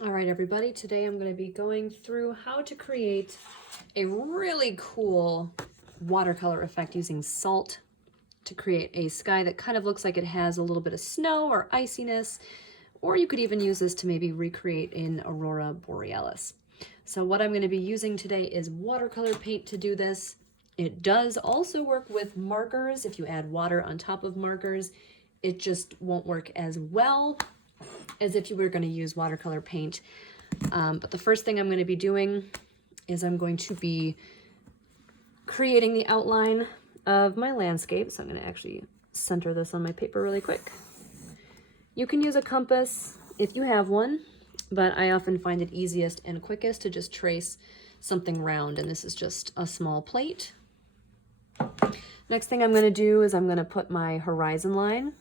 All right, everybody, today I'm going to be going through how to create a really cool watercolor effect using salt to create a sky that kind of looks like it has a little bit of snow or iciness, or you could even use this to maybe recreate an aurora borealis. So what I'm going to be using today is watercolor paint to do this. It does also work with markers. If you add water on top of markers, it just won't work as well as if you were going to use watercolor paint. But the first thing I'm going to be doing is I'm going to be creating the outline of my landscape. So I'm going to actually center this on my paper really quick. You can use a compass if you have one, but I often find it easiest and quickest to just trace something round, and this is just a small plate. Next thing I'm going to do is I'm going to put my horizon line.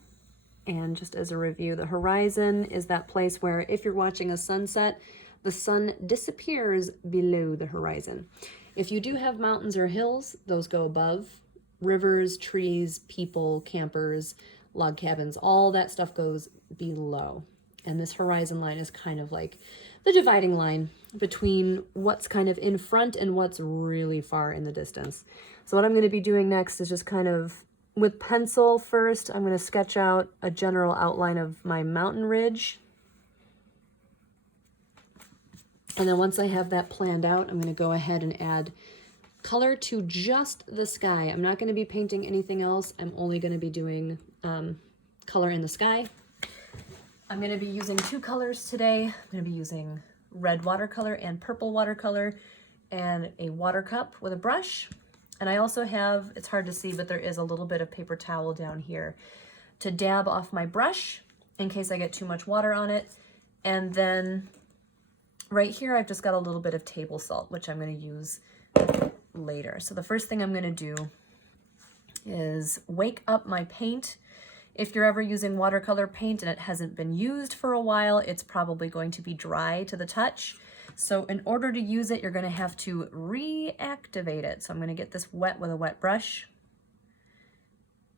And just as a review, the horizon is that place where if you're watching a sunset, the sun disappears below the horizon. If you do have mountains or hills, those go above. Rivers, trees, people, campers, log cabins, all that stuff goes below. And this horizon line is kind of like the dividing line between what's kind of in front and what's really far in the distance. So what I'm going to be doing next is just kind of with pencil first, I'm going to sketch out a general outline of my mountain ridge. And then once I have that planned out, I'm going to go ahead and add color to just the sky. I'm not going to be painting anything else. I'm only going to be doing color in the sky. I'm going to be using two colors today. I'm going to be using red watercolor and purple watercolor and a water cup with a brush. And I also have, it's hard to see, but there is a little bit of paper towel down here to dab off my brush in case I get too much water on it. And then right here, I've just got a little bit of table salt, which I'm going to use later. So the first thing I'm going to do is wake up my paint. If you're ever using watercolor paint and it hasn't been used for a while, it's probably going to be dry to the touch. So in order to use it, you're going to have to reactivate it. So I'm going to get this wet with a wet brush.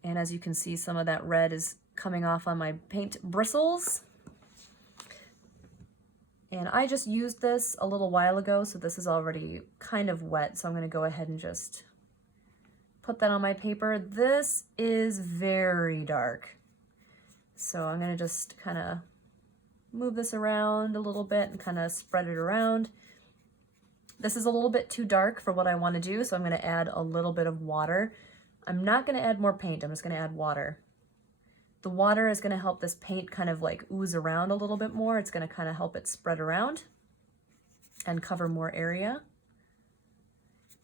And as you can see, some of that red is coming off on my paint bristles. And I just used this a little while ago, so this is already kind of wet. So I'm going to go ahead and just put that on my paper. This is very dark. So I'm going to just kind of move this around a little bit and kind of spread it around. This is a little bit too dark for what I want to do, so I'm going to add a little bit of water. I'm not going to add more paint, I'm just going to add water. The water is going to help this paint kind of like ooze around a little bit more. It's going to kind of help it spread around and cover more area.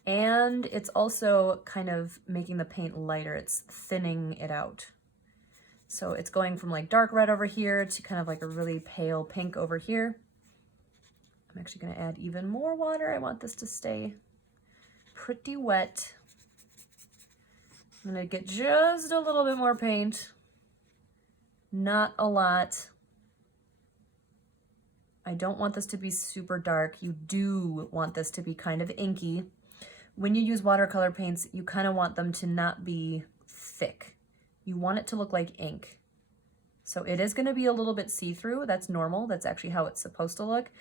And it's also kind of making the paint lighter. It's thinning it out. So it's going from like dark red over here to kind of like a really pale pink over here. I'm actually going to add even more water. I want this to stay pretty wet. I'm going to get just a little bit more paint. Not a lot. I don't want this to be super dark. You do want this to be kind of inky. When you use watercolor paints, you kind of want them to not be thick. You want it to look like ink. So it is going to be a little bit see-through. That's normal. That's actually how it's supposed to look.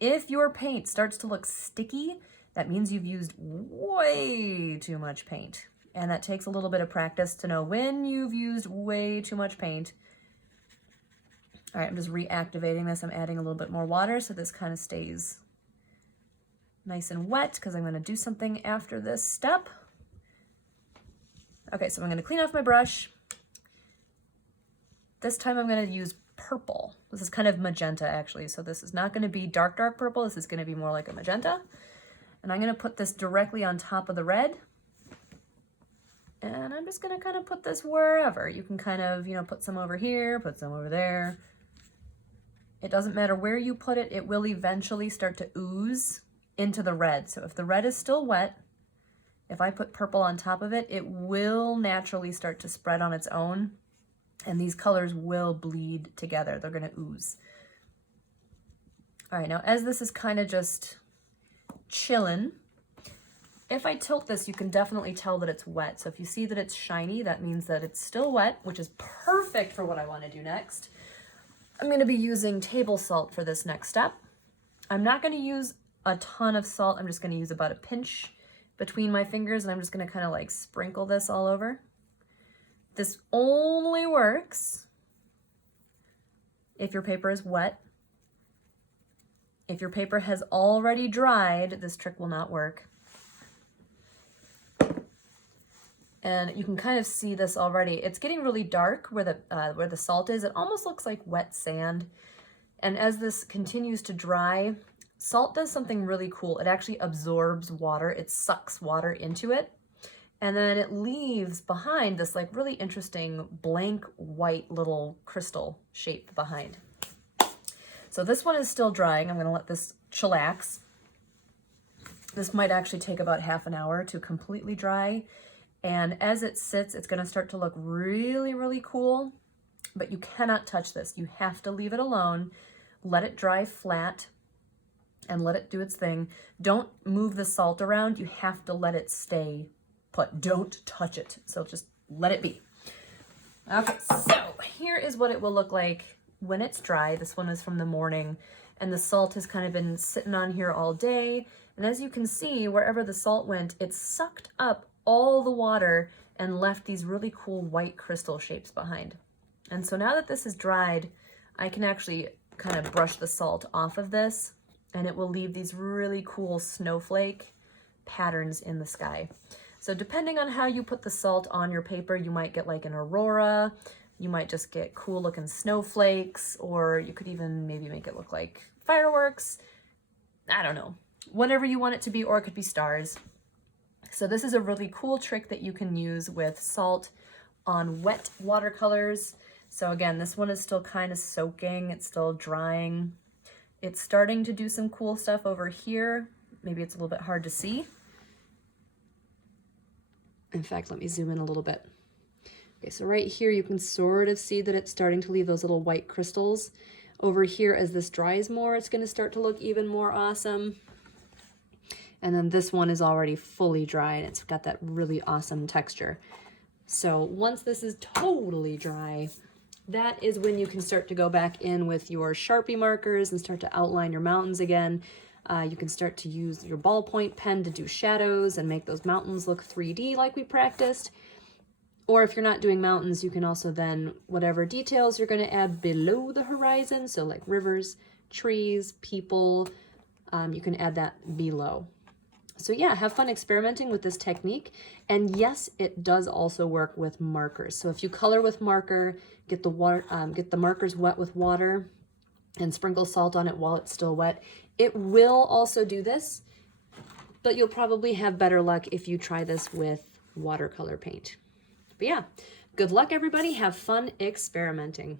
If your paint starts to look sticky, that means you've used way too much paint. And that takes a little bit of practice to know when you've used way too much paint. All right, I'm just reactivating this. I'm adding a little bit more water so this kind of stays nice and wet because I'm going to do something after this step. Okay, so I'm going to clean off my brush. This time I'm going to use purple. This is kind of magenta actually, so this is not going to be dark, dark purple. This is going to be more like a magenta. And I'm going to put this directly on top of the red. And I'm just going to kind of put this wherever. You can kind of, put some over here, put some over there. It doesn't matter where you put it, it will eventually start to ooze into the red. So if the red is still wet, if I put purple on top of it, it will naturally start to spread on its own. And these colors will bleed together. They're going to ooze. All right, now as this is kind of just chilling, if I tilt this, you can definitely tell that it's wet. So if you see that it's shiny, that means that it's still wet, which is perfect for what I want to do next. I'm going to be using table salt for this next step. I'm not going to use a ton of salt. I'm just going to use about a pinch between my fingers, and I'm just going to kind of like sprinkle this all over. This only works if your paper is wet. If your paper has already dried, this trick will not work. And you can kind of see this already. It's getting really dark where the salt is. It almost looks like wet sand. And as this continues to dry, salt does something really cool. It actually absorbs water. It sucks water into it. And then it leaves behind this like really interesting blank white little crystal shape behind. So this one is still drying. I'm going to let this chillax. This might actually take about half an hour to completely dry. And as it sits, it's going to start to look really, really cool. But you cannot touch this. You have to leave it alone. Let it dry flat and let it do its thing. Don't move the salt around. You have to let it stay put. Don't touch it. So just let it be. Okay, so here is what it will look like when it's dry. This one is from the morning, and the salt has kind of been sitting on here all day. And as you can see, wherever the salt went, it sucked up all the water and left these really cool white crystal shapes behind. And so now that this is dried, I can actually kind of brush the salt off of this, and it will leave these really cool snowflake patterns in the sky. So depending on how you put the salt on your paper, you might get like an aurora, you might just get cool looking snowflakes, or you could even maybe make it look like fireworks. I don't know, whatever you want it to be, or it could be stars. So this is a really cool trick that you can use with salt on wet watercolors. So again, this one is still kind of soaking, it's still drying. It's starting to do some cool stuff over here. Maybe it's a little bit hard to see. In fact, let me zoom in a little bit. Okay, so right here you can sort of see that it's starting to leave those little white crystals. Over here, as this dries more, it's going to start to look even more awesome. And then this one is already fully dry, and it's got that really awesome texture. So once this is totally dry, that is when you can start to go back in with your Sharpie markers and start to outline your mountains again. You can start to use your ballpoint pen to do shadows and make those mountains look 3D like we practiced. Or if you're not doing mountains, you can also then, whatever details you're going to add below the horizon, so like rivers, trees, people, you can add that below. So yeah, have fun experimenting with this technique. And yes, it does also work with markers. So if you color with marker, get the markers wet with water and sprinkle salt on it while it's still wet, it will also do this, but you'll probably have better luck if you try this with watercolor paint. But yeah, good luck everybody. Have fun experimenting.